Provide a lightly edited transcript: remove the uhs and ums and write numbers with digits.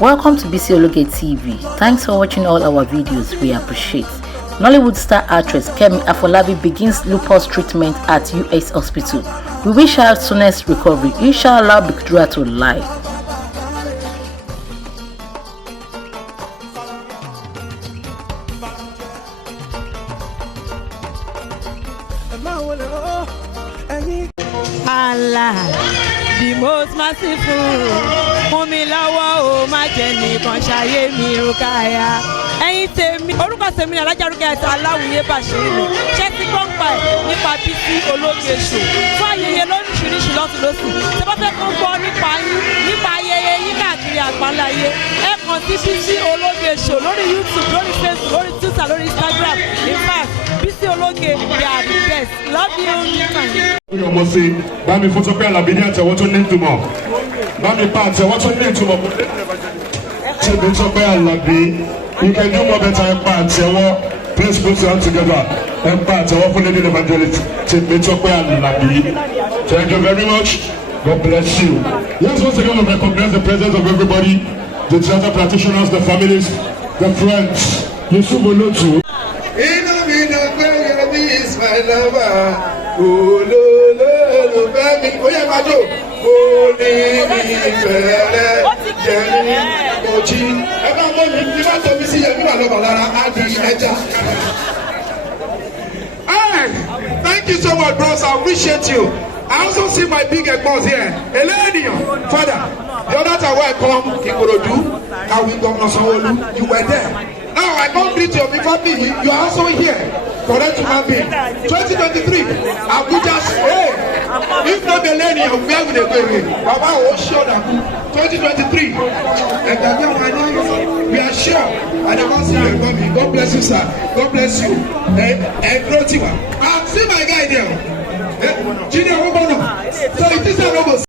Welcome to BC Ologe TV. Thanks for watching all our videos. We appreciate. Nollywood star actress Kemi Afolabi begins lupus treatment at US hospital. We wish her soonest recovery. Inshallah, Bikdura to life. Allah, the most merciful. Fúnmi lọ́wọ́ o má jẹ́ nìkan ṣayé mi ò káyà. Ẹ̀yin tèmi orúkọ tèmi ni alájàrúkẹ́ ẹ̀ta aláwìyé bàṣẹ́rì ṣé tí gbọ́npa ẹ̀ nípa Bísí Ológe ṣò fún ayẹyẹ lóríṣiríṣi lọ́tùlọ́sì tí wọ́n fẹ́ kó gbọ́ nípa yín nípa ayẹyẹ yín káàkiri àgbáńláyé ẹ kàn sí Bísí Ológe ṣò lórí YouTube lórí Facebook lórí Twitter lórí Instagram in fact Bísí Ológe they are the best love you. Ọmọ sí bá mi fún Tọ́pẹ́ Àlàbí ní àtẹ̀wọ́ tó ní ìtumọ̀ bá mi pa àtẹ̀wọ́ tó ní ìtumọ̀ ṣe mi Tọ́pẹ́ Àlàbí you can do more better ẹ pa àtẹ̀wọ́ please put your hands together ẹ pa àtẹ̀wọ́ fún lady evangelist ṣe mi Tọ́pẹ́ Àlàbí thank you very much God bless you. Yes, once again we recognize the presence of everybody, the theatre practitioners, the families, the friends. Yusuf Olotu. Inú mi ló gbé yẹmí is my lover. Olólùlù bẹ́ẹ̀ mi ó yẹ máa jò. Mo ní ìfẹ̀rẹ̀ yẹmí mojí. Ẹ bá mọ́ mi ní bá tóbi sí yẹmí wà lọ́wọ́ lára á di ẹja. Hey, thank you so much, bros. I appreciate you. I also see my big boss here. Elenian, father. The other time when I come, Ikorodu, and we Governor Sanwo-Olu, you were there. Now I come greet your family. You are also here. Correct human being. 2023, Abuja. Hey, if not the lady, where will they go? Baba will show them. 2023, and we are sure. And I want to see your family. God bless you, sir. God bless you. And see my guy there.